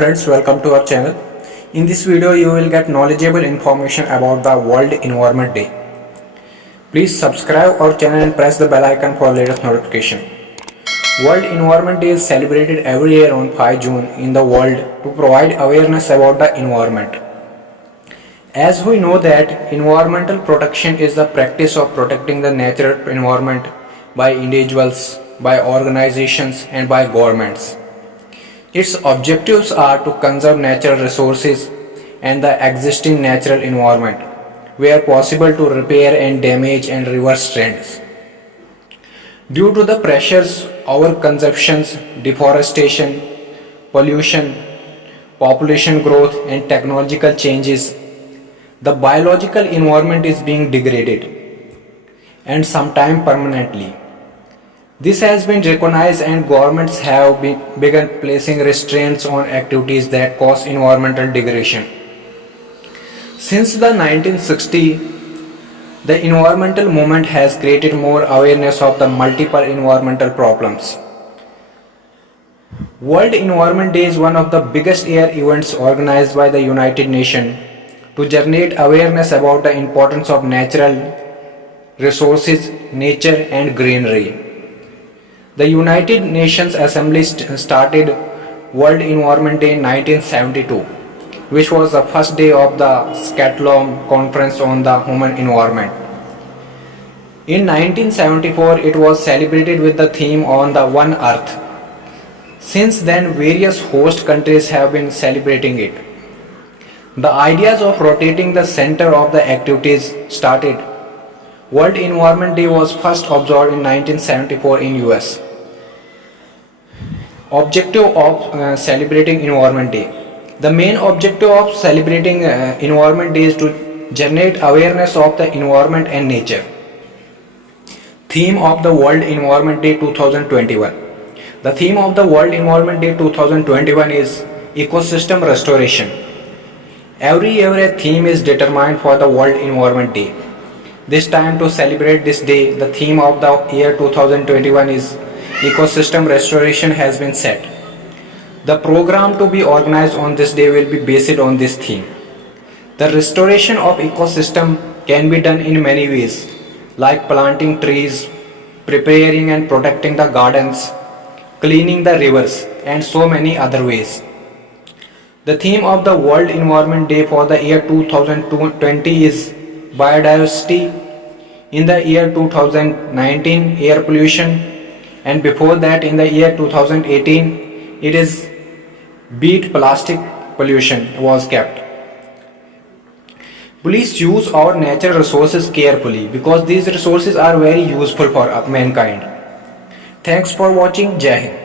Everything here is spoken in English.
friends, welcome to our channel. In this video you will get knowledgeable information about the World Environment Day. Please subscribe our channel and press the bell icon for latest notification. World Environment Day is celebrated every year on 5 June in the world to provide awareness about the environment. As we know that environmental protection is the practice of protecting the natural environment by individuals, by organizations and by governments. Its objectives are to conserve natural resources and the existing natural environment, where possible to repair and damage and reverse trends. Due to the pressures, overconsumptions, deforestation, pollution, population growth and technological changes, the biological environment is being degraded and sometimes permanently. This has been recognized and governments have begun placing restraints on activities that cause environmental degradation. Since the 1960s, the environmental movement has created more awareness of the multiple environmental problems. World Environment Day is one of the biggest year events organized by the United Nations to generate awareness about the importance of natural resources, nature and greenery. The United Nations Assembly started World Environment Day in 1972, which was the first day of the Stockholm Conference on the Human Environment. In 1974, it was celebrated with the theme on the One Earth. Since then, various host countries have been celebrating it. The ideas of rotating the center of the activities started. World Environment Day was first observed in 1974 in US. Objective of celebrating Environment Day. The main objective of celebrating Environment Day is to generate awareness of the environment and nature. Theme of the World Environment Day 2021. The theme of the World Environment Day 2021 is Ecosystem Restoration. Every year a theme is determined for the World Environment Day. This time, to celebrate this day, the theme of the year 2021 is Ecosystem Restoration has been set. The program to be organized on this day will be based on this theme. The restoration of ecosystem can be done in many ways, like planting trees, preparing and protecting the gardens, cleaning the rivers, and so many other ways. The theme of the World Environment Day for the year 2020 is Biodiversity. In the year 2019, air pollution, and before that in the year 2018 it is beat plastic pollution was kept. Please use our natural resources carefully because these resources are very useful for mankind. Thanks for watching. Jai Hind.